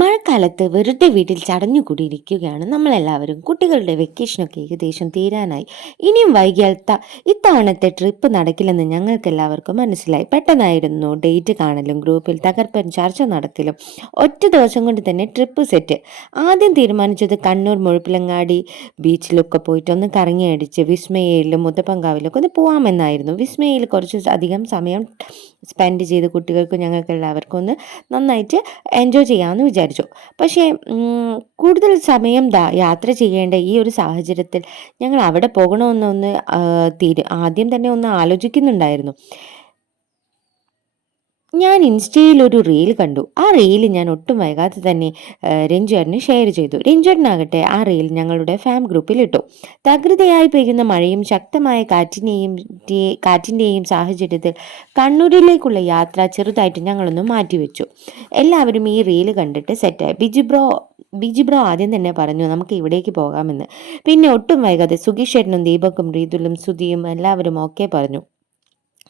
മഴക്കാലത്ത് വെറുതെ വീട്ടിൽ ചടഞ്ഞുകൂടിയിരിക്കുകയാണ് നമ്മളെല്ലാവരും. കുട്ടികളുടെ വെക്കേഷനൊക്കെ ഏകദേശം തീരാനായി. ഇനിയും വൈകിയാൽ ഇത്തവണത്തെ ട്രിപ്പ് നടക്കില്ലെന്ന് ഞങ്ങൾക്കെല്ലാവർക്കും മനസ്സിലായി. പെട്ടെന്നായിരുന്നു ഡേറ്റ് കാണലും ഗ്രൂപ്പിൽ തകർപ്പൻ ചർച്ച നടത്തലും. ഒറ്റ ദിവസം കൊണ്ട് തന്നെ ട്രിപ്പ് സെറ്റ്. ആദ്യം തീരുമാനിച്ചത് കണ്ണൂർ മുഴുപ്പിലങ്ങാടി ബീച്ചിലൊക്കെ പോയിട്ട് ഒന്ന് കറങ്ങിയടിച്ച് വിസ്മയയിലും മുത്തപ്പൻകാവിലൊക്കെ ഒന്ന് പോകാമെന്നായിരുന്നു. വിസ്മയയിൽ കുറച്ച് അധികം സമയം സ്പെൻഡ് ചെയ്ത് കുട്ടികൾക്ക് ഞങ്ങൾക്ക് എല്ലാവർക്കും ഒന്ന് നന്നായിട്ട് എൻജോയ് ചെയ്യാമെന്ന് വിചാരിച്ചു. പക്ഷേ കൂടുതൽ സമയം യാത്ര ചെയ്യേണ്ട ഈ ഒരു സാഹചര്യത്തിൽ ഞങ്ങൾ അവിടെ പോകണമെന്നൊന്ന് ആദ്യം തന്നെ ഒന്ന് ആലോചിക്കുന്നുണ്ടായിരുന്നു. ഞാൻ ഇൻസ്റ്റയിൽ ഒരു റീൽ കണ്ടു. ആ റീൽ ഞാൻ ഒട്ടും വൈകാതെ തന്നെ രഞ്ജുവേട്ടന് ഷെയർ ചെയ്തു. രഞ്ജുവേട്ടനാകട്ടെ ആ റീൽ ഞങ്ങളുടെ ഫാം ഗ്രൂപ്പിൽ ഇട്ടു. തകൃതിയായി പെയ്യുന്ന മഴയും ശക്തമായ കാറ്റിൻ്റെയും സാഹചര്യത്തിൽ കണ്ണൂരിലേക്കുള്ള യാത്ര ചെറുതായിട്ട് ഞങ്ങളൊന്ന് മാറ്റിവെച്ചു. എല്ലാവരും ഈ റീൽ കണ്ടിട്ട് സെറ്റായി. ബിജി ബ്രോ ആദ്യം തന്നെ പറഞ്ഞു നമുക്ക് ഇവിടേക്ക് പോകാമെന്ന്. പിന്നെ ഒട്ടും വൈകാതെ സുഗീഷ് ചേട്ടനും ദീപക്കും റീതുലും സുധിയും എല്ലാവരും ഓക്കെ പറഞ്ഞു.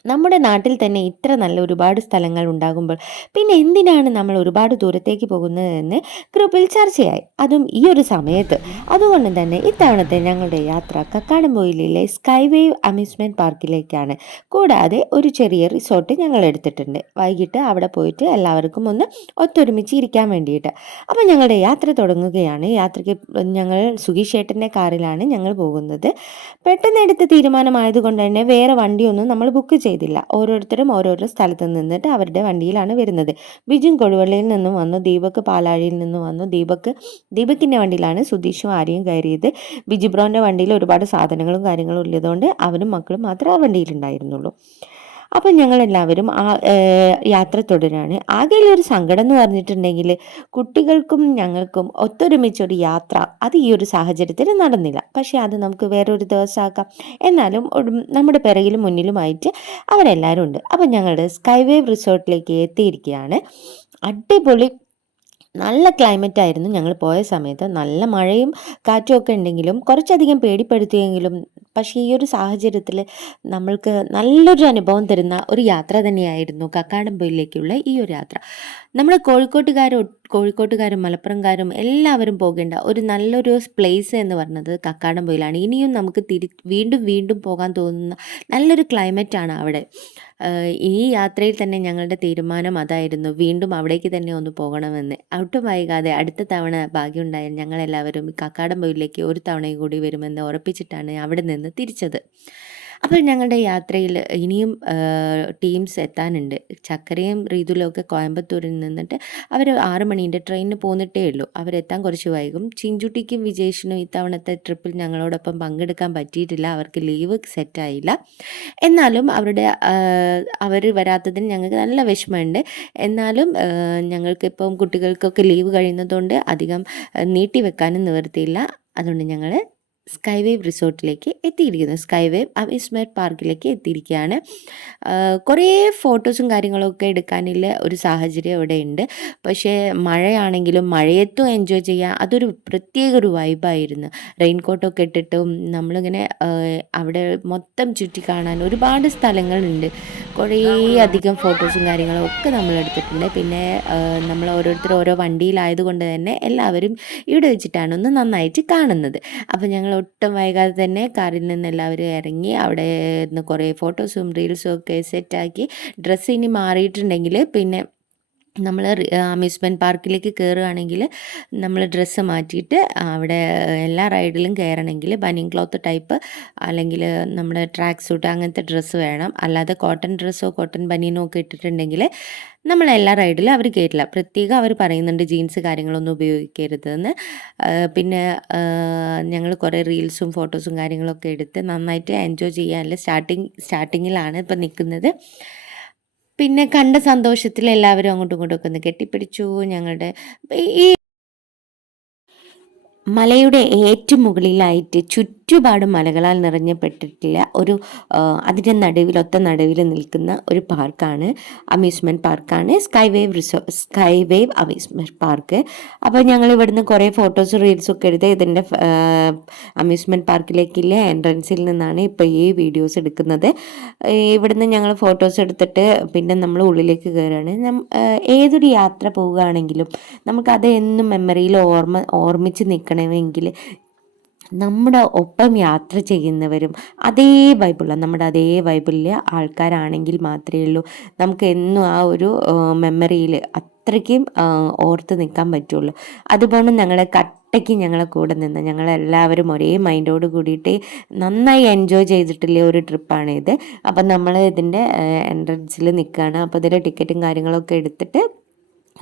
നമ്മുടെ നാട്ടിൽ തന്നെ ഇത്ര നല്ല ഒരുപാട് സ്ഥലങ്ങൾ ഉണ്ടാകുമ്പോൾ പിന്നെ എന്തിനാണ് നമ്മൾ ഒരുപാട് ദൂരത്തേക്ക് പോകുന്നതെന്ന് ഗ്രൂപ്പിൽ ചർച്ചയായി. അതും ഈ ഒരു സമയത്ത്. അതുകൊണ്ട് തന്നെ ഇത്തവണത്തെ ഞങ്ങളുടെ യാത്ര കക്കാടംപൊയിലിലെ സ്കൈവേവ് അമ്യൂസ്മെൻറ്റ് പാർക്കിലേക്കാണ്. കൂടാതെ ഒരു ചെറിയ റിസോർട്ട് ഞങ്ങൾ എടുത്തിട്ടുണ്ട്. വൈകിട്ട് അവിടെ പോയിട്ട് എല്ലാവർക്കും ഒന്ന് ഒത്തൊരുമിച്ച് ഇരിക്കാൻ വേണ്ടിയിട്ട്. അപ്പോൾ ഞങ്ങളുടെ യാത്ര തുടങ്ങുകയാണ്. യാത്രയ്ക്ക് ഞങ്ങൾ സുഗീഷ് ചേട്ടൻ്റെ കാറിലാണ് ഞങ്ങൾ പോകുന്നത്. പെട്ടെന്ന് എടുത്ത തീരുമാനമായതുകൊണ്ട് തന്നെ വേറെ വണ്ടിയൊന്നും നമ്മൾ ബുക്ക് ചെയ്തില്ല. ഓരോരുത്തരും ഓരോരോ സ്ഥലത്ത് നിന്നിട്ട് അവരുടെ വണ്ടിയിലാണ് വരുന്നത്. ബിജുൻ കൊടുവള്ളിയിൽ നിന്നും വന്നു, ദീപക് പാലാഴിയിൽ നിന്നും വന്നു. ദീപകിൻ്റെ വണ്ടിയിലാണ് സുധീഷും ആര്യയും കയറിയത്. ബിജിബ്രോൻ്റെ വണ്ടിയിൽ ഒരുപാട് സാധനങ്ങളും കാര്യങ്ങളും ഉള്ളതുകൊണ്ട് അവനും മക്കളും മാത്രമേ ആ വണ്ടിയിലുണ്ടായിരുന്നുള്ളൂ. അപ്പം ഞങ്ങളെല്ലാവരും ആ യാത്ര തുടരാണ്. ആകെയുള്ളൊരു സങ്കടം എന്ന് പറഞ്ഞിട്ടുണ്ടെങ്കിൽ കുട്ടികൾക്കും ഞങ്ങൾക്കും ഒത്തൊരുമിച്ചൊരു യാത്ര അത് ഈ ഒരു സാഹചര്യത്തിൽ നടന്നില്ല. പക്ഷേ അത് നമുക്ക് വേറൊരു ദിവസമാക്കാം. എന്നാലും നമ്മുടെ പിറകിലും മുന്നിലുമായിട്ട് അവരെല്ലാവരും ഉണ്ട്. അപ്പം ഞങ്ങളുടെ സ്കൈവേവ് റിസോർട്ടിലേക്ക് എത്തിയിരിക്കുകയാണ്. അടിപൊളി നല്ല ക്ലൈമറ്റ് ആയിരുന്നു ഞങ്ങൾ പോയ സമയത്ത്. നല്ല മഴയും കാറ്റും ഒക്കെ ഉണ്ടെങ്കിലും കുറച്ചധികം പേടിപ്പെടുത്തിയെങ്കിലും പക്ഷേ ഈ ഒരു സാഹചര്യത്തിൽ നമ്മൾക്ക് നല്ലൊരു അനുഭവം തരുന്ന ഒരു യാത്ര തന്നെയായിരുന്നു കക്കാടംപൊയിലേക്കുള്ള ഈ ഒരു യാത്ര. നമ്മൾ കോഴിക്കോട്ടുകാരും മലപ്പുറംകാരും എല്ലാവരും പോകേണ്ട ഒരു നല്ലൊരു പ്ലേസ് എന്ന് പറയുന്നത് കക്കാടംപൊയിലാണ്. ഇനിയും നമുക്ക് വീണ്ടും വീണ്ടും പോകാൻ തോന്നുന്ന നല്ലൊരു ക്ലൈമറ്റാണ് അവിടെ. ഈ യാത്രയിൽ തന്നെ ഞങ്ങളുടെ തീരുമാനം അതായിരുന്നു, വീണ്ടും അവിടേക്ക് തന്നെ ഒന്ന് പോകണമെന്ന്. ഒട്ടും വൈകാതെ അടുത്ത തവണ ഭാഗ്യമുണ്ടായാൽ ഞങ്ങളെല്ലാവരും കക്കാടംപൊയിലേക്ക് ഒരു തവണയും കൂടി വരുമെന്ന് ഉറപ്പിച്ചിട്ടാണ് അവിടെ നിന്ന് തിരിച്ചത്. അപ്പോൾ ഞങ്ങളുടെ യാത്രയിൽ ഇനിയും ടീംസ് എത്താനുണ്ട്. ചക്കരയും റീതുലും ഒക്കെ കോയമ്പത്തൂരിൽ നിന്നിട്ട് അവർ 6 മണീൻ്റെ ട്രെയിനിന് പോന്നിട്ടേ ഉള്ളൂ. അവരെത്താൻ കുറച്ച് വൈകും. ചിഞ്ചുട്ടിക്കും വിജേഷിനും ഇത്തവണത്തെ ട്രിപ്പിൽ ഞങ്ങളോടൊപ്പം പങ്കെടുക്കാൻ പറ്റിയിട്ടില്ല. അവർക്ക് ലീവ് സെറ്റായില്ല. എന്നാലും അവർ വരാത്തതിന് ഞങ്ങൾക്ക് നല്ല വിഷമമുണ്ട്. എന്നാലും ഞങ്ങൾക്കിപ്പം കുട്ടികൾക്കൊക്കെ ലീവ് കഴിയുന്നതുകൊണ്ട് അധികം നീട്ടി വെക്കാനും നിവൃത്തിയില്ല. അതുകൊണ്ട് ഞങ്ങൾ സ്കൈവേവ് റിസോർട്ടിലേക്ക് എത്തിയിരിക്കുന്നു. സ്കൈവേവ് അമ്യൂസ്മെൻറ്റ് പാർക്കിലേക്ക് എത്തിയിരിക്കുകയാണ്. കുറേ ഫോട്ടോസും കാര്യങ്ങളൊക്കെ എടുക്കാനുള്ള ഒരു സാഹചര്യം ഇവിടെ ഉണ്ട്. പക്ഷേ മഴയാണെങ്കിലും മഴയത്തും എൻജോയ് ചെയ്യാൻ അതൊരു പ്രത്യേക ഒരു വൈബായിരുന്നു. റെയിൻകോട്ടൊക്കെ ഇട്ടിട്ടും നമ്മളിങ്ങനെ അവിടെ മൊത്തം ചുറ്റി കാണാൻ ഒരുപാട് സ്ഥലങ്ങളുണ്ട്. കുറേ അധികം ഫോട്ടോസും കാര്യങ്ങളും ഒക്കെ നമ്മൾ എടുത്തിട്ടുണ്ട്. പിന്നെ നമ്മൾ ഓരോരുത്തർ ഓരോ വണ്ടിയിലായതുകൊണ്ട് തന്നെ എല്ലാവരും ഇവിടെ വെച്ചിട്ടാണ് ഒന്ന് നന്നായിട്ട് കാണുന്നത്. അപ്പോൾ ഞങ്ങൾ ഒട്ടും വൈകാതെ തന്നെ കാറിൽ നിന്ന് എല്ലാവരും ഇറങ്ങി അവിടെ നിന്ന് കുറേ ഫോട്ടോസും റീൽസും ഒക്കെ സെറ്റാക്കി ഡ്രസ്സ് ഇനി മാറിയിട്ടുണ്ടെങ്കിൽ പിന്നെ നമ്മൾ അമ്യൂസ്മെൻറ്റ് പാർക്കിലേക്ക് കയറുകയാണെങ്കിൽ നമ്മൾ ഡ്രസ്സ് മാറ്റിയിട്ട് അവിടെ എല്ലാ റൈഡിലും കയറണമെങ്കിൽ ബനിയൻ ക്ലോത്ത് ടൈപ്പ് അല്ലെങ്കിൽ നമ്മുടെ ട്രാക്ക് സൂട്ട് അങ്ങനത്തെ ഡ്രസ്സ് വേണം. അല്ലാതെ കോട്ടൺ ഡ്രസ്സോ കോട്ടൺ ബനിയനോ ഒക്കെ ഇട്ടിട്ടുണ്ടെങ്കിൽ നമ്മളെല്ലാ റൈഡിലും അവർ കയറ്റില്ല. പ്രത്യേകം അവർ പറയുന്നുണ്ട് ജീൻസ് കാര്യങ്ങളൊന്നും ഉപയോഗിക്കരുതെന്ന്. പിന്നെ ഞങ്ങൾ കുറേ റീൽസും ഫോട്ടോസും കാര്യങ്ങളൊക്കെ എടുത്ത് നന്നായിട്ട് എൻജോയ് ചെയ്യാനുള്ള സ്റ്റാർട്ടിങ്ങിലാണ് ഇപ്പം നിൽക്കുന്നത്. പിന്നെ കണ്ട സന്തോഷത്തിൽ എല്ലാവരും അങ്ങോട്ടും ഇങ്ങോട്ടും ഒക്കെ ഒന്ന് കെട്ടിപ്പിടിച്ചു. ഞങ്ങളുടെ ഈ മലയുടെ ഏറ്റവും മുകളിലായിട്ട് ചുറ്റുപാടും മലകളാൽ നിറഞ്ഞപ്പെട്ടിട്ടില്ല ഒരു അതിൻ്റെ ഒത്ത നടുവിൽ നിൽക്കുന്ന ഒരു പാർക്കാണ്, അമ്യൂസ്മെൻറ്റ് പാർക്കാണ് സ്കൈ വേവ് അമ്യൂസ്മെൻറ്റ് പാർക്ക്. അപ്പോൾ ഞങ്ങൾ ഇവിടുന്ന് കുറേ ഫോട്ടോസും റീൽസും ഒക്കെ എടുത്ത് ഇതിൻ്റെ അമ്യൂസ്മെൻറ്റ് പാർക്കിലേക്കുള്ള എൻട്രൻസിൽ നിന്നാണ് ഇപ്പോൾ ഈ വീഡിയോസ് എടുക്കുന്നത്. ഇവിടുന്ന് ഞങ്ങൾ ഫോട്ടോസ് എടുത്തിട്ട് പിന്നെ നമ്മൾ ഉള്ളിലേക്ക് കയറുകയാണ്. ഏതൊരു യാത്ര പോവുകയാണെങ്കിലും നമുക്കത് എന്നും മെമ്മറിയിൽ ഓർമ്മിച്ച് നിൽക്കണമെങ്കിൽ നമ്മുടെ ഒപ്പം യാത്ര ചെയ്യുന്നവരും നമ്മുടെ അതേ വൈബിളിലെ ആൾക്കാരാണെങ്കിൽ മാത്രമേ ഉള്ളൂ നമുക്ക് എന്നും ആ ഒരു മെമ്മറിയിൽ അത്രയ്ക്കും ഓർത്ത് നിൽക്കാൻ പറ്റുള്ളൂ. അതുപോലെ ഞങ്ങളെ കൂടെ നിന്ന് ഞങ്ങളെല്ലാവരും ഒരേ മൈൻഡോട് കൂടിയിട്ട് നന്നായി എൻജോയ് ചെയ്തിട്ടുള്ള ഒരു ട്രിപ്പാണിത്. അപ്പം നമ്മൾ ഇതിൻ്റെ എൻട്രൻസിൽ നിൽക്കുകയാണ്. അപ്പോൾ ഇതിൻ്റെ ടിക്കറ്റും കാര്യങ്ങളൊക്കെ എടുത്തിട്ട്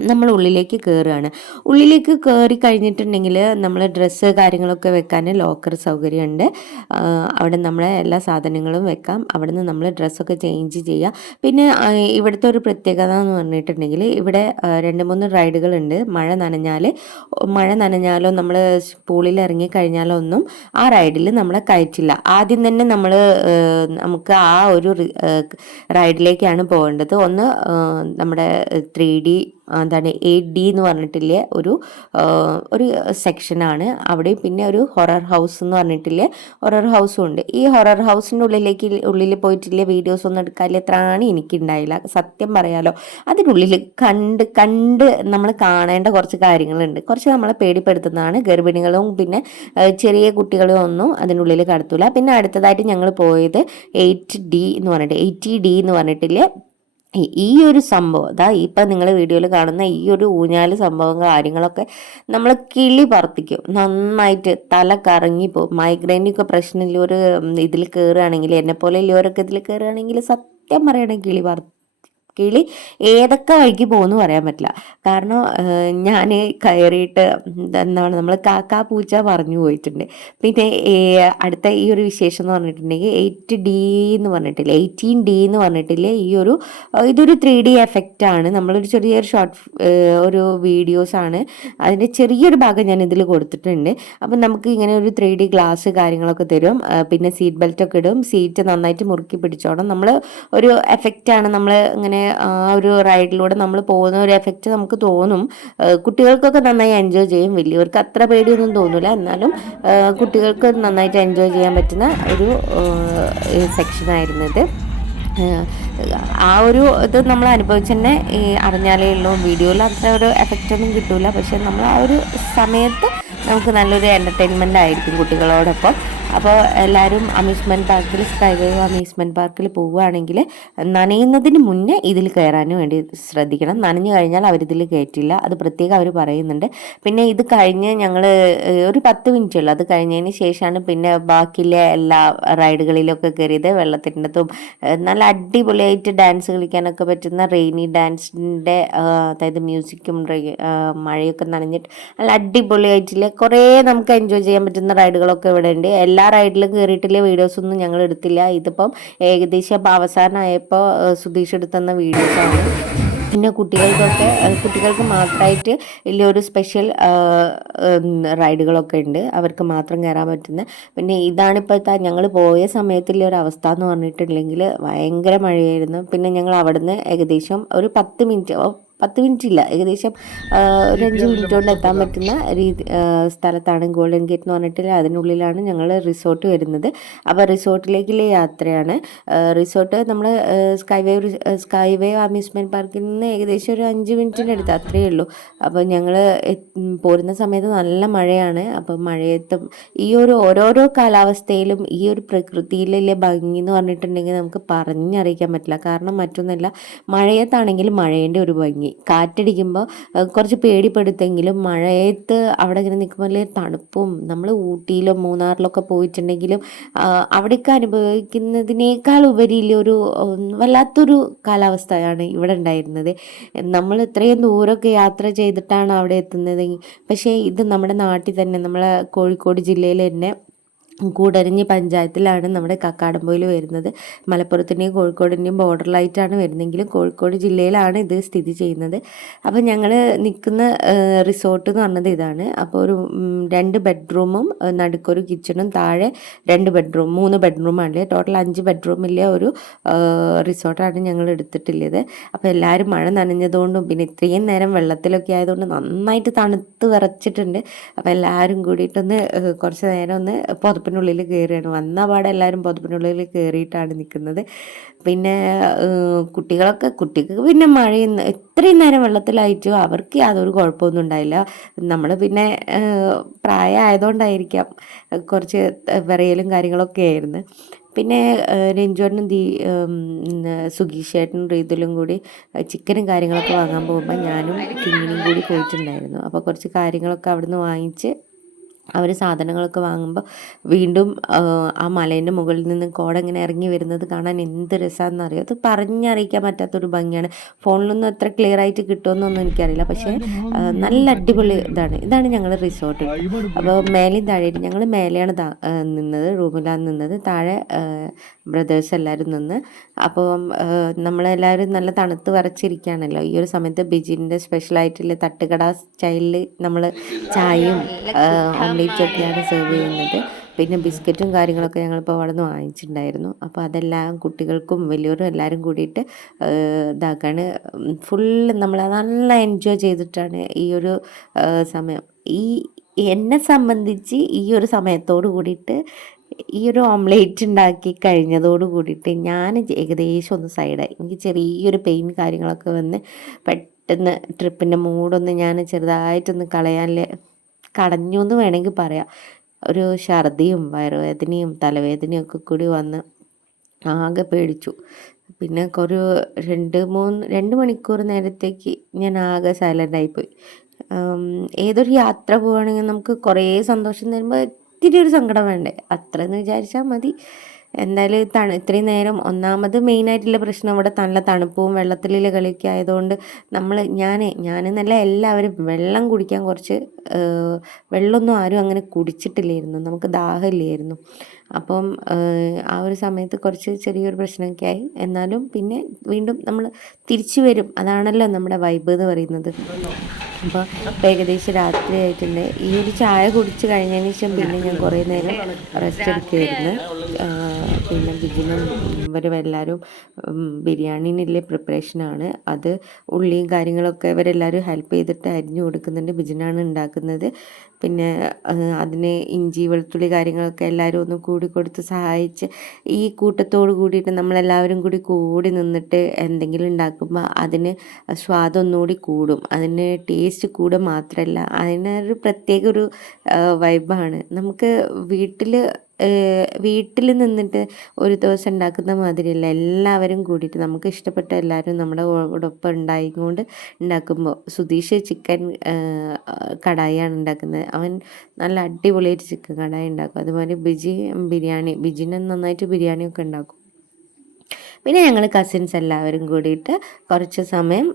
നമ്മൾ ഉള്ളിലേക്ക് കയറുകയാണ്. ഉള്ളിലേക്ക് കയറി കഴിഞ്ഞിട്ടുണ്ടെങ്കിൽ നമ്മൾ ഡ്രസ്സ് കാര്യങ്ങളൊക്കെ വെക്കാൻ ലോക്കർ സൗകര്യമുണ്ട്. അവിടെ നമ്മളെ എല്ലാ സാധനങ്ങളും വെക്കാം. അവിടെ നിന്ന് നമ്മൾ ഡ്രസ്സൊക്കെ ചേഞ്ച് ചെയ്യുക. പിന്നെ ഇവിടുത്തെ ഒരു പ്രത്യേകത എന്ന് പറഞ്ഞിട്ടുണ്ടെങ്കിൽ ഇവിടെ 2-3 റൈഡുകളുണ്ട്. മഴ നനഞ്ഞാലോ നമ്മൾ പൂളിൽ ഇറങ്ങിക്കഴിഞ്ഞാലോ ഒന്നും ആ റൈഡിൽ നമ്മളെ കയറ്റില്ല. ആദ്യം തന്നെ നമുക്ക് ആ ഒരു റൈഡിലേക്കാണ് പോകേണ്ടത്. ഒന്ന് നമ്മുടെ 3D എന്താണ് 8D എന്ന് പറഞ്ഞിട്ടില്ലേ ഒരു സെക്ഷനാണ് അവിടെ. പിന്നെ ഒരു ഹൊറർ ഹൗസ് എന്ന് പറഞ്ഞിട്ടില്ലേ ഹൊറർ ഹൗസും ഉണ്ട്. ഈ ഹൊറർ ഹൗസിൻ്റെ ഉള്ളിൽ പോയിട്ടില്ലേ വീഡിയോസ് ഒന്നും എടുക്കാനില്ല എത്രയാണ് എനിക്കുണ്ടായില്ല, സത്യം പറയാലോ. അതിനുള്ളിൽ കണ്ട് നമ്മൾ കാണേണ്ട കുറച്ച് കാര്യങ്ങളുണ്ട്. കുറച്ച് നമ്മളെ പേടിപ്പെടുത്തുന്നതാണ്. ഗർഭിണികളും പിന്നെ ചെറിയ കുട്ടികളും ഒന്നും അതിനുള്ളിൽ കടത്തൂല. പിന്നെ അടുത്തതായിട്ട് ഞങ്ങൾ പോയത് 80D എന്ന് പറഞ്ഞിട്ടില്ലേ ഈ ഒരു സംഭവം ഇപ്പം നിങ്ങൾ വീഡിയോയിൽ കാണുന്ന ഈ ഒരു ഊഞ്ഞാല് സംഭവം കാര്യങ്ങളൊക്കെ നമ്മൾ കിളി പറത്തിക്കും. നന്നായിട്ട് തല കറങ്ങിപ്പോവും. മൈഗ്രെയിനൊക്കെ പ്രശ്നമില്ലൊരു ഇതിൽ കയറുകയാണെങ്കിൽ, എന്നെപ്പോലെ ഇല്ലവരൊക്കെ ഇതിൽ കയറുകയാണെങ്കിൽ സത്യം പറയണമെങ്കിൽ കിളി ഏതൊക്കെ വഴിക്ക് പോകുമെന്ന് പറയാൻ പറ്റില്ല. കാരണം ഞാൻ കയറിയിട്ട് എന്താണ് നമ്മൾ കാക്കാ പൂച്ച പറഞ്ഞു പോയിട്ടുണ്ട്. പിന്നെ അടുത്ത ഈ ഒരു വിശേഷം എന്ന് പറഞ്ഞിട്ടുണ്ടെങ്കിൽ 18D എന്ന് പറഞ്ഞിട്ടില്ലേ ഇതൊരു 3D എഫക്റ്റാണ്. നമ്മളൊരു ചെറിയൊരു ഒരു വീഡിയോസാണ്. അതിൻ്റെ ചെറിയൊരു ഭാഗം ഞാൻ ഇതിൽ കൊടുത്തിട്ടുണ്ട്. അപ്പം നമുക്ക് ഇങ്ങനെ ഒരു 3D ഗ്ലാസ് കാര്യങ്ങളൊക്കെ തരും. പിന്നെ സീറ്റ് ബെൽറ്റൊക്കെ ഇടും. സീറ്റ് നന്നായിട്ട് മുറുക്കി പിടിച്ചോണം. നമ്മൾ ഒരു എഫക്റ്റാണ് നമ്മൾ ഇങ്ങനെ ആ ഒരു റൈഡിലൂടെ നമ്മൾ പോകുന്ന ഒരു എഫക്റ്റ് നമുക്ക് തോന്നും. കുട്ടികൾക്കൊക്കെ നന്നായി എൻജോയ് ചെയ്യും. വലിയവർക്ക് അത്ര പേടിയൊന്നും തോന്നില്ല. എന്നാലും കുട്ടികൾക്ക് നന്നായിട്ട് എൻജോയ് ചെയ്യാൻ പറ്റുന്ന ഒരു സെക്ഷനായിരുന്നു ഇത്. ആ ഒരു ഇത് നമ്മൾ അനുഭവിച്ച് തന്നെ അറിഞ്ഞാലേ ഉള്ളൂ. വീഡിയോയിൽ അത്ര ഒരു എഫക്റ്റൊന്നും കിട്ടില്ല. പക്ഷെ നമ്മൾ ആ ഒരു സമയത്ത് നമുക്ക് നല്ലൊരു എൻ്റർടൈൻമെൻ്റ് ആയിരിക്കും കുട്ടികളോടൊപ്പം. അപ്പോൾ എല്ലാവരും സ്കൈ വേവ് അമ്യൂസ്മെൻറ്റ് പാർക്കിൽ പോവുകയാണെങ്കിൽ നനയുന്നതിന് മുന്നേ ഇതിൽ കയറാനും വേണ്ടി ശ്രദ്ധിക്കണം. നനഞ്ഞു കഴിഞ്ഞാൽ അവരിതിൽ കയറ്റില്ല, അത് പ്രത്യേകം അവർ പറയുന്നുണ്ട്. പിന്നെ ഇത് കഴിഞ്ഞ് ഞങ്ങൾ ഒരു 10 മിനിറ്റ് ഉള്ളൂ. അത് കഴിഞ്ഞതിന് ശേഷമാണ് പിന്നെ ബാക്കിയുള്ള എല്ലാ റൈഡുകളിലൊക്കെ കയറിയത്. വെള്ളത്തിൻ്റെതും നല്ല അടിപൊളിയായിട്ട് ഡാൻസ് കളിക്കാനൊക്കെ പറ്റുന്ന റെയിനി ഡാൻസിൻ്റെ അതായത് മ്യൂസിക്കും മഴയൊക്കെ നനഞ്ഞിട്ട് നല്ല അടിപൊളിയായിട്ടില്ല കുറേ നമുക്ക് എൻജോയ് ചെയ്യാൻ പറ്റുന്ന റൈഡുകളൊക്കെ ഇവിടെ ഉണ്ട്. എല്ലാ റൈഡിലും കയറിയിട്ടില്ല വീഡിയോസൊന്നും ഞങ്ങൾ എടുത്തില്ല. ഇതിപ്പം ഏകദേശം അവസാനമായപ്പോൾ സുധീഷ് എടുത്തുന്ന വീഡിയോസാണ്. പിന്നെ കുട്ടികൾക്ക് മാത്രമായിട്ട് വലിയൊരു സ്പെഷ്യൽ റൈഡുകളൊക്കെ ഉണ്ട്, അവർക്ക് മാത്രം കയറാൻ പറ്റുന്ന. പിന്നെ ഇതാണിപ്പോഴത്തെ ഞങ്ങൾ പോയ സമയത്തുള്ള ഒരു അവസ്ഥ എന്ന് പറഞ്ഞിട്ടുണ്ടെങ്കിൽ ഭയങ്കര മഴയായിരുന്നു. പിന്നെ ഞങ്ങൾ അവിടുന്ന് ഏകദേശം ഒരു 10 മിനിറ്റ് ഇല്ല, ഏകദേശം ഒരു 5 മിനിറ്റ് കൊണ്ട് എത്താൻ പറ്റുന്ന സ്ഥലത്താണ് ഗോൾഡൻ ഗേറ്റ് എന്ന് പറഞ്ഞിട്ട്. അതിനുള്ളിലാണ് ഞങ്ങൾ റിസോർട്ട് വരുന്നത്. അപ്പോൾ റിസോർട്ടിലേക്കുള്ള യാത്രയാണ്. റിസോർട്ട് നമ്മൾ സ്കൈ വേവ് അമ്യൂസ്മെൻറ്റ് പാർക്കിൽ നിന്ന് ഏകദേശം ഒരു 5 മിനിറ്റിനടുത്ത് അത്രയേ ഉള്ളൂ. അപ്പോൾ ഞങ്ങൾ പോരുന്ന സമയത്ത് നല്ല മഴയാണ്. അപ്പോൾ മഴയത്തും ഈ ഒരു ഓരോരോ കാലാവസ്ഥയിലും ഈ ഒരു പ്രകൃതിയിലെ ഭംഗി എന്ന് പറഞ്ഞിട്ടുണ്ടെങ്കിൽ നമുക്ക് പറഞ്ഞറിയിക്കാൻ പറ്റില്ല. കാരണം മറ്റൊന്നല്ല, മഴയത്താണെങ്കിൽ മഴേൻ്റെ ഒരു ഭംഗി, കാറ്റടിക്കുമ്പോൾ കുറച്ച് പേടിപ്പെടുത്തെങ്കിലും മഴയത്ത് അവിടെ ഇങ്ങനെ നിൽക്കുമ്പോൾ വലിയ തണുപ്പും. നമ്മൾ ഊട്ടിയിലോ മൂന്നാറിലൊക്കെ പോയിട്ടുണ്ടെങ്കിലും അവിടേക്ക് അനുഭവിക്കുന്നതിനേക്കാൾ ഉപരിയിലൊരു വല്ലാത്തൊരു കാലാവസ്ഥയാണ് ഇവിടെ ഉണ്ടായിരുന്നത്. നമ്മൾ ഇത്രയും ദൂരമൊക്കെ യാത്ര ചെയ്തിട്ടാണ് അവിടെ എത്തുന്നത്. പക്ഷേ ഇത് നമ്മുടെ നാട്ടിൽ തന്നെ, നമ്മളെ കോഴിക്കോട് ജില്ലയിൽ തന്നെ കൂടരഞ്ഞി പഞ്ചായത്തിലാണ് നമ്മുടെ കക്കാടംപൊയിൽ വരുന്നത്. മലപ്പുറത്തിൻ്റെയും കോഴിക്കോടിൻ്റെയും ബോർഡറിലായിട്ടാണ് വരുന്നതെങ്കിലും കോഴിക്കോട് ജില്ലയിലാണ് ഇത് സ്ഥിതി ചെയ്യുന്നത്. അപ്പോൾ ഞങ്ങൾ നിൽക്കുന്ന റിസോർട്ട് എന്ന് പറഞ്ഞത് ഇതാണ്. അപ്പോൾ ഒരു 2 ബെഡ്റൂമും നടുക്കൊരു കിച്ചണും താഴെ 2 ബെഡ്റൂം 3 ബെഡ്റൂമാണ്. ടോട്ടൽ 5 ബെഡ്റൂമിലെ ഒരു റിസോർട്ടാണ് ഞങ്ങൾ എടുത്തിട്ടുള്ളത്. അപ്പോൾ എല്ലാവരും മഴ നനഞ്ഞതുകൊണ്ടും പിന്നെ ഇത്രയും നേരം വെള്ളത്തിലൊക്കെ ആയതുകൊണ്ട് നന്നായിട്ട് തണുത്ത് വിറച്ചിട്ടുണ്ട്. അപ്പോൾ എല്ലാവരും കൂടിയിട്ടൊന്ന് കുറച്ച് നേരം ഒന്ന് പുതപ്പിനുള്ളിൽ കയറുകയാണ്. വന്ന പാടെ എല്ലാവരും പുതപ്പിനുള്ളിൽ കയറിയിട്ടാണ് നിൽക്കുന്നത്. പിന്നെ കുട്ടിക്ക് പിന്നെ മഴയും ഇത്രയും നേരം വെള്ളത്തിലായിട്ടു അവർക്ക് യാതൊരു കുഴപ്പമൊന്നും ഉണ്ടായില്ല. നമ്മൾ പിന്നെ പ്രായമായതുകൊണ്ടായിരിക്കാം കുറച്ച് വിറയലും കാര്യങ്ങളൊക്കെ ആയിരുന്നു. പിന്നെ രഞ്ജുവേട്ടനും സുഗീഷേട്ടനും റീതിലും കൂടി ചിക്കനും കാര്യങ്ങളൊക്കെ വാങ്ങാൻ പോകുമ്പോൾ ഞാനും കിങ്ങിനും കൂടി പോയിട്ടുണ്ടായിരുന്നു. അപ്പോൾ കുറച്ച് കാര്യങ്ങളൊക്കെ അവിടുന്ന് വാങ്ങിച്ച് അവർ സാധനങ്ങളൊക്കെ വാങ്ങുമ്പോൾ വീണ്ടും ആ മലേൻ്റെ മുകളിൽ നിന്ന് കോട ഇങ്ങനെ ഇറങ്ങി വരുന്നത് കാണാൻ എന്ത് രസമാണെന്ന് അറിയാം. അത് പറഞ്ഞറിയിക്കാൻ പറ്റാത്തൊരു ഭംഗിയാണ്. ഫോണിലൊന്നും എത്ര ക്ലിയർ ആയിട്ട് കിട്ടുമെന്നൊന്നും എനിക്കറിയില്ല. പക്ഷേ നല്ല അടിപൊളി ഇതാണ് ഞങ്ങൾ റിസോർട്ട്. അപ്പോൾ മേലെയും താഴെയായിട്ട് ഞങ്ങൾ മേലെയാണ് നിന്നത്, റൂമിലാണ് നിന്നത്. താഴെ ബ്രദേഴ്സ് എല്ലാവരും നിന്ന്. അപ്പോൾ നമ്മളെല്ലാവരും നല്ല തണുത്ത് വിറച്ചിരിക്കുകയാണല്ലോ. ഈ ഒരു സമയത്ത് ബിജിൻ്റെ സ്പെഷ്യലായിട്ടുള്ള തട്ടുകട സ്റ്റൈലിൽ നമ്മൾ ചായയും ഓംലേറ്റൊക്കെയാണ് സെർവ് ചെയ്യുന്നത്. പിന്നെ ബിസ്ക്കറ്റും കാര്യങ്ങളൊക്കെ ഞങ്ങളിപ്പോൾ അവിടെ നിന്ന് വാങ്ങിച്ചിട്ടുണ്ടായിരുന്നു. അപ്പോൾ അതെല്ലാം കുട്ടികൾക്കും വലിയവരും എല്ലാവരും കൂടിയിട്ട് ഇതാക്കാണ്. ഫുള്ള് നമ്മൾ നല്ല എൻജോയ് ചെയ്തിട്ടാണ് ഈ ഒരു സമയം. എന്നെ സംബന്ധിച്ച് ഈ ഒരു സമയത്തോട് കൂടിയിട്ട് ഈ ഒരു ഓംലേറ്റ് ഉണ്ടാക്കി കഴിഞ്ഞതോട് കൂടിയിട്ട് ഞാൻ ഏകദേശം ഒന്ന് സൈഡായി. എനിക്ക് ചെറിയൊരു പെയിൻ കാര്യങ്ങളൊക്കെ വന്ന് പെട്ടെന്ന് ട്രിപ്പിൻ്റെ മൂഡൊന്ന് ഞാൻ ചെറുതായിട്ടൊന്ന് കടഞ്ഞു എന്ന് വേണമെങ്കിൽ പറയാം. ഒരു ഛർദിയും വയറുവേദനയും തലവേദനയും ഒക്കെ കൂടി വന്ന് ആകെ പേടിച്ചു. പിന്നെ ഒരു 2 മണിക്കൂർ നേരത്തേക്ക് ഞാൻ ആകെ സൈലൻ്റായിപ്പോയി. ഏതൊരു യാത്ര പോവുകയാണെങ്കിൽ നമുക്ക് കുറേ സന്തോഷം തരുമ്പോൾ ഇത്തിരി ഒരു സങ്കടം വേണ്ടേ? അത്രയെന്ന് വിചാരിച്ചാൽ മതി. എന്തായാലും ഇത്രയും നേരം ഒന്നാമത് മെയിനായിട്ടുള്ള പ്രശ്നം ഇവിടെ നല്ല തണുപ്പും വെള്ളത്തിലുള്ള കളിയൊക്കെ ആയതുകൊണ്ട് ഞാനെന്നല്ല എല്ലാവരും വെള്ളം കുടിക്കാൻ കുറച്ച് വെള്ളമൊന്നും ആരും അങ്ങനെ കുടിച്ചിട്ടില്ലായിരുന്നു. നമുക്ക് ദാഹമില്ലായിരുന്നു. അപ്പം ആ ഒരു സമയത്ത് കുറച്ച് ചെറിയൊരു പ്രശ്നമൊക്കെ ആയി. എന്നാലും പിന്നെ വീണ്ടും നമ്മൾ തിരിച്ചു വരും. അതാണല്ലോ നമ്മുടെ വൈബ് എന്ന് പറയുന്നത്. അപ്പോൾ ഏകദേശം രാത്രി ആയിട്ടുണ്ട്. ഈ ഒരു ചായ കുടിച്ച് കഴിഞ്ഞതിന് ശേഷം പിന്നെ ഞാൻ കുറേ നേരം റെസ്റ്റ് എടുക്കുകയായിരുന്നു. പിന്നെ ബിജിനും ഇവരും എല്ലാവരും ബിരിയാണിനുള്ള പ്രിപ്പറേഷനാണ്. അത് ഉള്ളിയും കാര്യങ്ങളൊക്കെ ഇവരെല്ലാവരും ഹെൽപ്പ് ചെയ്തിട്ട് അരിഞ്ഞു കൊടുക്കുന്നുണ്ട്. ബിജിനാണ് ഉണ്ടാക്കുന്നത്. പിന്നെ അതിന് ഇഞ്ചി വെളുത്തുള്ളി കാര്യങ്ങളൊക്കെ എല്ലാവരും ഒന്ന് കൂടി കൊടുത്ത് സഹായിച്ച് ഈ കൂട്ടത്തോട് കൂടിയിട്ട് നമ്മളെല്ലാവരും കൂടി നിന്നിട്ട് എന്തെങ്കിലും ഉണ്ടാക്കുമ്പോൾ അതിന് സ്വാദൊന്നുകൂടി കൂടും. അതിന് ടേസ്റ്റ് കൂടുക മാത്രമല്ല അതിനൊരു പ്രത്യേക ഒരു വൈബാണ്. നമുക്ക് വീട്ടിൽ നിന്നിട്ട് ഒരു ദിവസം ഉണ്ടാക്കുന്ന മാതിരിയല്ല. എല്ലാവരും കൂടിയിട്ട് നമുക്ക് ഇഷ്ടപ്പെട്ട എല്ലാവരും നമ്മുടെ ഒപ്പം ഉണ്ടായിക്കൊണ്ട് ഉണ്ടാക്കുമ്പോൾ സുധീഷ് ചിക്കൻ കടായിയാണ് ഉണ്ടാക്കുന്നത്. അവൻ നല്ല അടിപൊളിയായിട്ട് ചിക്കൻ കടായി ഉണ്ടാക്കും. അതുപോലെ ബിജിന് നന്നായിട്ട് ബിരിയാണിയൊക്കെ ഉണ്ടാക്കും. പിന്നെ ഞങ്ങൾ കസിൻസ് എല്ലാവരും കൂടിയിട്ട് കുറച്ച് സമയം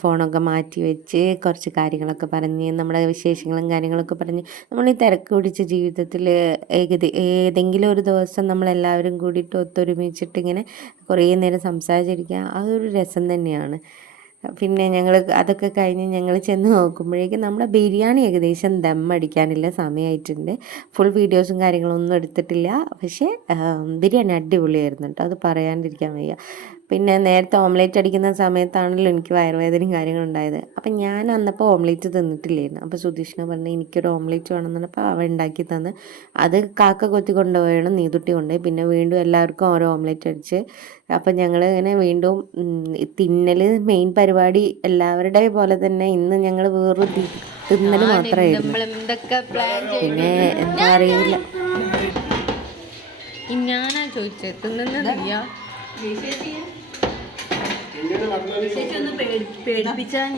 ഫോണൊക്കെ മാറ്റി വെച്ച് കുറച്ച് കാര്യങ്ങളൊക്കെ പറഞ്ഞ് നമ്മുടെ വിശേഷങ്ങളും കാര്യങ്ങളൊക്കെ പറഞ്ഞ് നമ്മൾ ഈ തിരക്ക് പിടിച്ച ജീവിതത്തിൽ ഏതെങ്കിലും ഒരു ദിവസം നമ്മളെല്ലാവരും കൂടിയിട്ട് ഒത്തൊരുമിച്ചിട്ട് ഇങ്ങനെ കുറേ നേരം സംസാരിച്ചിരിക്കുക അതൊരു രസം തന്നെയാണ്. പിന്നെ അതൊക്കെ കഴിഞ്ഞ് ഞങ്ങൾ ചെന്ന് നോക്കുമ്പോഴേക്കും നമ്മുടെ ബിരിയാണി ഏകദേശം ദം അടിക്കാനുള്ള സമയമായിട്ടുണ്ട്. ഫുൾ വീഡിയോസും കാര്യങ്ങളൊന്നും എടുത്തിട്ടില്ല. പക്ഷേ ബിരിയാണി അടിപൊളിയായിരുന്നു കേട്ടോ, അത് പറയാണ്ടിരിക്കാൻ വയ്യ. പിന്നെ നേരത്തെ ഓംലേറ്റ് അടിക്കുന്ന സമയത്താണല്ലോ എനിക്ക് വയറുവേദനയും കാര്യങ്ങളുണ്ടായത്. അപ്പം ഞാൻ അന്നപ്പോൾ ഓംലേറ്റ് തിന്നിട്ടില്ലായിരുന്നു. അപ്പോൾ സുധീഷിനെ പറഞ്ഞ് എനിക്കൊരു ഓംലേറ്റ് വേണമെന്ന് പറഞ്ഞപ്പോൾ അവൻ ഉണ്ടാക്കി തന്ന് അത് കാക്ക കൊത്തി കൊണ്ടുപോയാണ് നീതുട്ടി കൊണ്ടുപോയി. പിന്നെ വീണ്ടും എല്ലാവർക്കും ഓരോ ഓംലേറ്റ് അടിച്ച് അപ്പം ഞങ്ങൾ ഇങ്ങനെ വീണ്ടും തിന്നൽ മെയിൻ പരിപാടി എല്ലാവരുടെ പോലെ തന്നെ ഇന്ന് ഞങ്ങൾ വേറൊരു തിന്നൽ മാത്രമായിരുന്നു. പിന്നെ എന്താ അറിയില്ല, ഞാനാ ചോദിച്ചത് തിന്നുന്നില്ല. പേടിപ്പിച്ചാൻ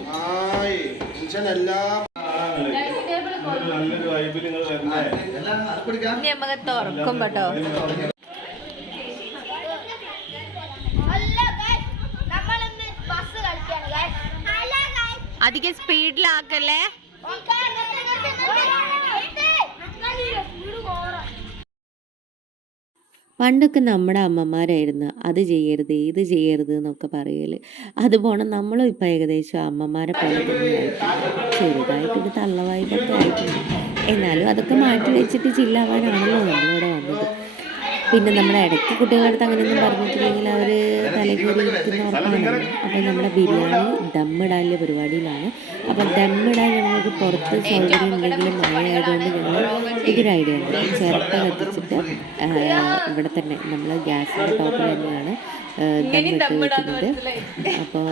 നമുക്ക് തുറക്കും കേട്ടോ. അധികം സ്പീഡിലാക്കല്ലേ. പണ്ടൊക്കെ നമ്മുടെ അമ്മമാരായിരുന്നു അത് ചെയ്യരുത് ഇത് ചെയ്യരുത് എന്നൊക്കെ പറയൽ. അതുപോലെ നമ്മളും ഇപ്പം ഏകദേശം അമ്മമാരെ പോലെ തന്നെ ആയിട്ടുണ്ട്. ചെറുതായിട്ടൊരു തള്ളവായ്പൊക്കെ ആയിട്ടുണ്ട്. എന്നാലും അതൊക്കെ മാറ്റി വെച്ചിട്ട് ചില്ലാവാനാണല്ലോ നമ്മളിവിടെ വന്നത്. പിന്നെ നമ്മുടെ ഇടയ്ക്ക് കുട്ടികളുടെ അടുത്ത് അങ്ങനെയൊന്നും പറഞ്ഞിട്ടില്ലെങ്കിൽ അവർ തലകേറി ഇരിക്കുന്ന ഉറപ്പാണല്ലോ. അപ്പോൾ നമ്മുടെ ബിരിയാണി ദമ്മിടാനുള്ള പരിപാടിയിലാണ്. അപ്പോൾ ദമ്മിടാൻ ഞങ്ങൾക്ക് പുറത്ത് സൗകര്യം ഉണ്ടെങ്കിലും മഴ ആയതുകൊണ്ട് ഞങ്ങൾ ഇതൊരു ഐഡിയ ഉണ്ട്. ചിരട്ട കത്തിച്ചിട്ട് ഇവിടെ തന്നെ നമ്മൾ ഗ്യാസിൻ്റെ ടോപ്പിൽ തന്നെയാണ് ദമ്മിട്ട് വെക്കുന്നത്. അപ്പോൾ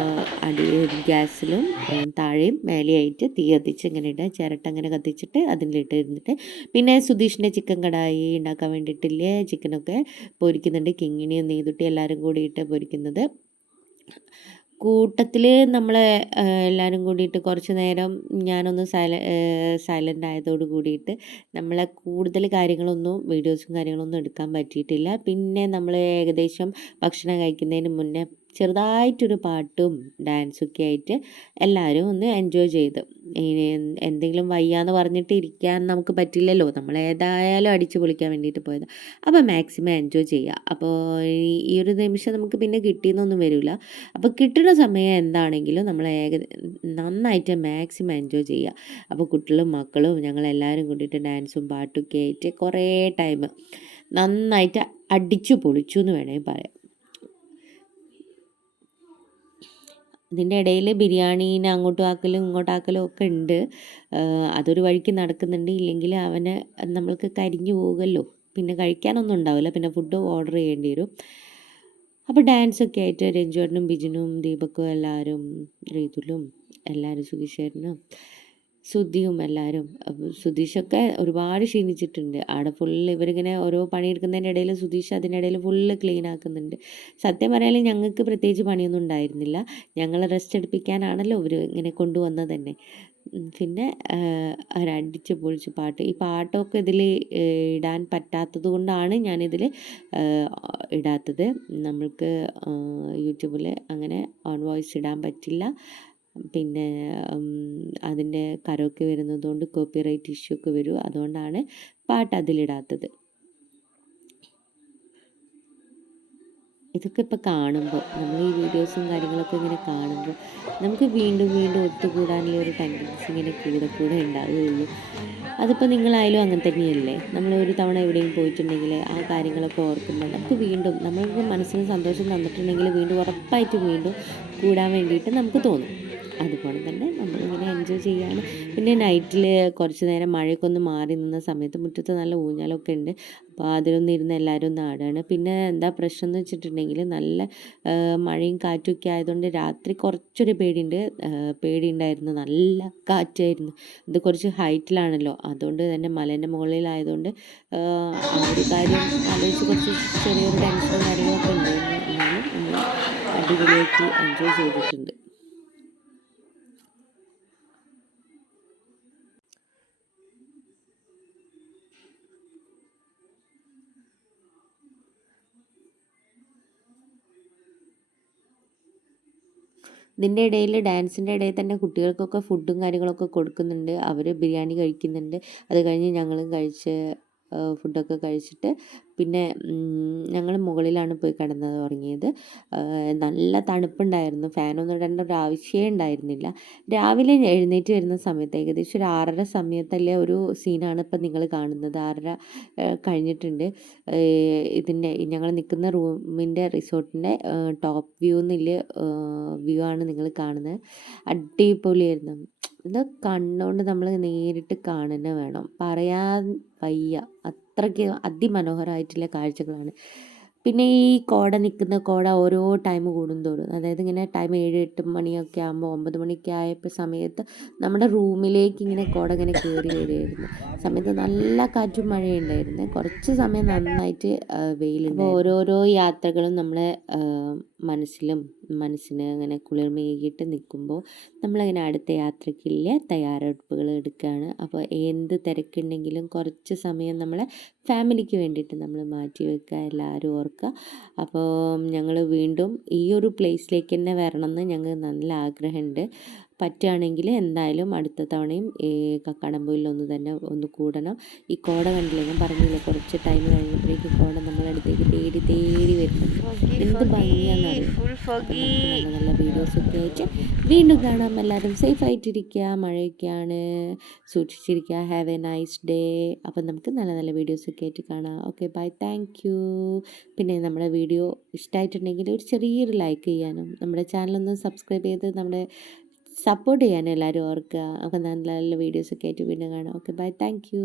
ഗ്യാസിലും താഴെയും മേലെയായിട്ട് തീ കത്തിച്ച് ഇങ്ങനെ ഇടുക. ചിരട്ട അങ്ങനെ കത്തിച്ചിട്ട് അതിലിട്ട് ഇരുന്നിട്ട് പിന്നെ സുധീഷിൻ്റെ ചിക്കൻ കടായി ഉണ്ടാക്കാൻ വേണ്ടിയിട്ടില്ലേ ചിക്കനൊക്കെ പൊരിക്കുന്നുണ്ട്. കിങ്ങിണിയും നെയ്തുട്ടി എല്ലാവരും കൂടിയിട്ട് പൊരിക്കുന്നത്. കൂട്ടത്തിൽ നമ്മൾ എല്ലാവരും കൂടിയിട്ട് കുറച്ച് നേരം ഞാനൊന്ന് സൈലൻ്റ് ആയതോട് കൂടിയിട്ട് നമ്മളെ കൂടുതൽ കാര്യങ്ങളൊന്നും വീഡിയോസും കാര്യങ്ങളൊന്നും എടുക്കാൻ പറ്റിയിട്ടില്ല. പിന്നെ നമ്മൾ ഏകദേശം ഭക്ഷണം കഴിക്കുന്നതിന് മുന്നേ ചെറുതായിട്ടൊരു പാട്ടും ഡാൻസൊക്കെ ആയിട്ട് എല്ലാവരും ഒന്ന് എൻജോയ് ചെയ്ത്. എന്തെങ്കിലും വയ്യാന്ന് പറഞ്ഞിട്ട് ഇരിക്കാൻ നമുക്ക് പറ്റില്ലല്ലോ, നമ്മൾ ഏതായാലും അടിച്ചു പൊളിക്കാൻ വേണ്ടിയിട്ട് പോയത്. അപ്പോൾ മാക്സിമം എൻജോയ് ചെയ്യുക. അപ്പോൾ ഈ ഒരു നിമിഷം നമുക്ക് പിന്നെ കിട്ടിയെന്നൊന്നും വരില്ല. അപ്പോൾ കിട്ടുന്ന സമയം എന്താണെങ്കിലും നമ്മൾ നന്നായിട്ട് മാക്സിമം എൻജോയ് ചെയ്യുക. അപ്പോൾ കുട്ടികളും മക്കളും ഞങ്ങളെല്ലാവരും കൂടിയിട്ട് ഡാൻസും പാട്ടൊക്കെ ആയിട്ട് കുറേ ടൈം നന്നായിട്ട് അടിച്ചു പൊളിച്ചു എന്ന് വേണമെങ്കിൽ പറയാം. ഇതിൻ്റെ ഇടയിൽ ബിരിയാണീനെ അങ്ങോട്ടും ആക്കലും ഇങ്ങോട്ടാക്കലും ഒക്കെ ഉണ്ട്. അതൊരു വഴിക്ക് നടക്കുന്നുണ്ട്. ഇല്ലെങ്കിൽ അവന് നമ്മൾക്ക് കരിഞ്ഞു പോകുമല്ലോ, പിന്നെ കഴിക്കാനൊന്നും ഉണ്ടാവില്ല, പിന്നെ ഫുഡ് ഓർഡർ ചെയ്യേണ്ടി വരും. അപ്പോൾ ഡാൻസൊക്കെ ആയിട്ട് രഞ്ജുവേട്ടനും ബിജിനും ദീപക്കും എല്ലാവരും റീതുലും എല്ലാവരും സുധീഷേട്ടനും സുധിയും എല്ലാവരും. സുധീഷൊക്കെ ഒരുപാട് ക്ഷീണിച്ചിട്ടുണ്ട്. അവിടെ ഫുള്ള് ഇവരിങ്ങനെ ഓരോ പണിയെടുക്കുന്നതിൻ്റെ ഇടയിൽ സുധീഷ് അതിനിടയിൽ ഫുള്ള് ക്ലീൻ ആക്കുന്നുണ്ട്. സത്യം പറയാൻ ഞങ്ങൾക്ക് പ്രത്യേകിച്ച് പണിയൊന്നും ഉണ്ടായിരുന്നില്ല. ഞങ്ങൾ റെസ്റ്റ് എടുപ്പിക്കാനാണല്ലോ ഇവർ ഇങ്ങനെ കൊണ്ടുവന്നത് തന്നെ. പിന്നെ ഒരടിച്ച് പൊളിച്ച് പാട്ട്. ഈ പാട്ടൊക്കെ ഇതിൽ ഇടാൻ പറ്റാത്തത് കൊണ്ടാണ് ഞാനിതിൽ ഇടാത്തത്. നമ്മൾക്ക് യൂട്യൂബിൽ അങ്ങനെ ഓൺ വോയിസ് ഇടാൻ പറ്റില്ല. പിന്നെ അതിൻ്റെ കരോക്കെ വരുന്നതുകൊണ്ട് കോപ്പിറൈറ്റ് ഇഷ്യൂ ഒക്കെ വരും. അതുകൊണ്ടാണ് പാട്ട് അതിലിടാത്തത്. ഇതൊക്കെ ഇപ്പോൾ കാണുമ്പോൾ നമ്മൾ ഈ വീഡിയോസും കാര്യങ്ങളൊക്കെ ഇങ്ങനെ കാണുമ്പോൾ നമുക്ക് വീണ്ടും വീണ്ടും ഒത്തുകൂടാനുള്ള ഒരു ടെൻഡൻസി ഇങ്ങനെ കൂടെ ഉണ്ടാവുകയുള്ളൂ. അതിപ്പോൾ നിങ്ങളായാലും അങ്ങനെ തന്നെയല്ലേ. നമ്മൾ ഒരു തവണ എവിടെയും പോയിട്ടുണ്ടെങ്കിൽ ആ കാര്യങ്ങളൊക്കെ ഓർക്കുമ്പോൾ നമുക്ക് വീണ്ടും നമ്മൾക്ക് മനസ്സിന് സന്തോഷം തന്നിട്ടുണ്ടെങ്കിൽ വീണ്ടും ഉറപ്പായിട്ടും വീണ്ടും കൂടാൻ വേണ്ടിയിട്ട് നമുക്ക് തോന്നും. അതുപോലെ തന്നെ നമ്മളിങ്ങനെ എൻജോയ് ചെയ്യാണ്. പിന്നെ നൈറ്റിൽ കുറച്ച് നേരം മഴയൊക്കെ ഒന്ന് മാറി നിന്ന സമയത്ത് മുറ്റത്ത് നല്ല ഊഞ്ഞാലൊക്കെ ഉണ്ട്. അപ്പോൾ അതിലൊന്നും ഇരുന്ന് എല്ലാവരും ഒന്ന് ആടുകയാണ്. പിന്നെ എന്താ പ്രശ്നം എന്ന് വെച്ചിട്ടുണ്ടെങ്കിൽ നല്ല മഴയും കാറ്റുമൊക്കെ ആയതുകൊണ്ട് രാത്രി കുറച്ചൊരു പേടിയുണ്ടായിരുന്നു. നല്ല കാറ്റായിരുന്നു. ഇത് കുറച്ച് ഹൈറ്റിലാണല്ലോ, അതുകൊണ്ട് തന്നെ മലേൻ്റെ മുകളിലായതുകൊണ്ട് ആ ഒരു കാര്യം ആലോചിച്ച് കുറച്ച് ചെറിയൊരു ടെൻഷനും കാര്യങ്ങളൊക്കെ ഉണ്ടായിരുന്നു. എന്നാലും നമ്മൾ അടിപൊളിയാക്കി എൻജോയ് ചെയ്തിട്ടുണ്ട്. ഇതിൻ്റെ ഇടയിൽ ഡാൻസിൻ്റെ ഇടയിൽ തന്നെ കുട്ടികൾക്കൊക്കെ ഫുഡും കാര്യങ്ങളൊക്കെ കൊടുക്കുന്നുണ്ട്. അവർ ബിരിയാണി കഴിക്കുന്നുണ്ട്. അത് കഴിഞ്ഞ് ഞങ്ങളും ഫുഡൊക്കെ കഴിച്ചിട്ട് പിന്നെ ഞങ്ങൾ മുകളിലാണ് പോയി ഉറങ്ങിയത്. നല്ല തണുപ്പുണ്ടായിരുന്നു. ഫാനൊന്നും ഇടേണ്ട ഒരു ആവശ്യമേ ഉണ്ടായിരുന്നില്ല. രാവിലെ എഴുന്നേറ്റ് വരുന്ന സമയത്ത് ഏകദേശം ഒരു 6:30 സമയത്തല്ലേ ഒരു സീനാണ് ഇപ്പം നിങ്ങൾ കാണുന്നത്. 6:30 കഴിഞ്ഞിട്ടുണ്ട്. ഇതിൻ്റെ ഞങ്ങൾ നിൽക്കുന്ന റൂമിൻ്റെ റിസോർട്ടിൻ്റെ ടോപ്പ് വ്യൂ ആണ് നിങ്ങൾ കാണുന്നത്. അടിപൊളിയായിരുന്നു. ഇത് കണ്ടുകൊണ്ട് നമ്മൾ നേരിട്ട് കാണുക വേണം, പറയാൻ വയ്യ. അത്രയ്ക്ക് അതിമനോഹരമായിട്ടുള്ള കാഴ്ചകളാണ്. പിന്നെ ഈ നിൽക്കുന്ന ഓരോ ടൈം കൂടുന്തോറും, അതായത് ഇങ്ങനെ ടൈം 7-8 മണിയൊക്കെ ആകുമ്പോൾ 9 മണിയൊക്കെ ആയപ്പോൾ സമയത്ത് നമ്മുടെ റൂമിലേക്ക് ഇങ്ങനെ ഇങ്ങനെ കയറി വരികയായിരുന്നു. സമയത്ത് നല്ല കാറ്റും മഴയുണ്ടായിരുന്നു. കുറച്ച് സമയം നന്നായിട്ട് വെയിലുണ്ട്. ഓരോരോ യാത്രകളും നമ്മളെ മനസ്സിന് അങ്ങനെ കുളിർമയേകിയിട്ട് നിൽക്കുമ്പോൾ നമ്മളങ്ങനെ അടുത്ത യാത്രയ്ക്കുള്ള തയ്യാറെടുപ്പുകൾ എടുക്കുകയാണ്. അപ്പോൾ എന്ത് തിരക്കുണ്ടെങ്കിലും കുറച്ച് സമയം നമ്മളെ ഫാമിലിക്ക് വേണ്ടിയിട്ട് നമ്മൾ മാറ്റി വെക്കുക, എല്ലാവരും ഓർക്കുക. അപ്പോൾ ഞങ്ങൾ വീണ്ടും ഈ ഒരു പ്ലേസിലേക്ക് തന്നെ വരണമെന്ന് ഞങ്ങൾക്ക് നല്ല ആഗ്രഹമുണ്ട്. പറ്റുകയാണെങ്കിൽ എന്തായാലും അടുത്ത തവണയും കക്കാടംപൊയിലൊന്ന് തന്നെ ഒന്ന് കൂടണം. ഈ കോട കണ്ടില്ലേ, ഞാൻ പറഞ്ഞില്ലേ കുറച്ച് ടൈം കഴിഞ്ഞപ്പോഴേക്കും കോട നമ്മളടുത്തേക്ക് തേടി തേടി വരുന്നുണ്ട്. എന്ത് ഭംഗിയാണെന്നറിയാം. അപ്പം നമുക്ക് നല്ല നല്ല വീഡിയോസൊക്കെ ആയിട്ട് വീണ്ടും കാണാം. എല്ലാവരും സേഫ് ആയിട്ടിരിക്കുക. മഴയൊക്കെയാണ്, സൂക്ഷിച്ചിരിക്കുക. Have a nice day. അപ്പം നമുക്ക് നല്ല നല്ല വീഡിയോസൊക്കെ ആയിട്ട് കാണാം. Okay bye, thank you. പിന്നെ നമ്മുടെ വീഡിയോ ഇഷ്ടമായിട്ടുണ്ടെങ്കിൽ ഒരു ചെറിയൊരു ലൈക്ക് ചെയ്യാനും നമ്മുടെ ചാനലൊന്ന് സബ്സ്ക്രൈബ് ചെയ്ത് നമ്മുടെ സപ്പോർട്ട് ചെയ്യാനും എല്ലാവരും ഓർക്കുക. അപ്പോൾ നല്ല നല്ല വീഡിയോസൊക്കെ ആയിട്ട് പിന്നെ കാണാം. Okay bye, thank U.